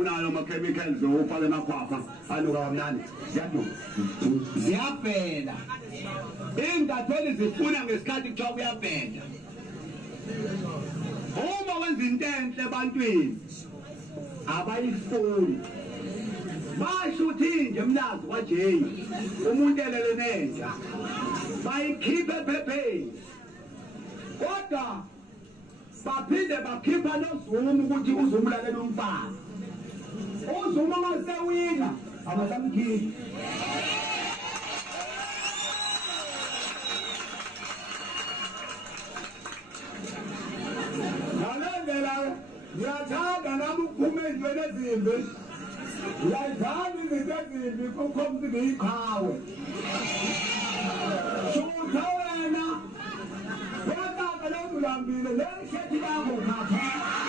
Unalo ama-chemicals ufake emakhwapha anuka kamnandi ziyabheda iy'ntatheli zifuna ngesikhathi kuthiwa kuyabheda uma wenza into enhle ebantwini abayifuni basho ukuthi inje mlazi kwajeyi umuntu elele nenja bayikhiphe ephepheni kodwa baphinde bakhipha noZuma ukuthi uZuma ulalela umfana uZuma masewina abasamkhiphi ngalendlela ngiyathanda nami ukuphuma ezintweni ezimbi ngiyayithanda izinto ezimbi kukhomba ngiyiqhawe shutha wena wakaka lomlambile leshethi yakho khapha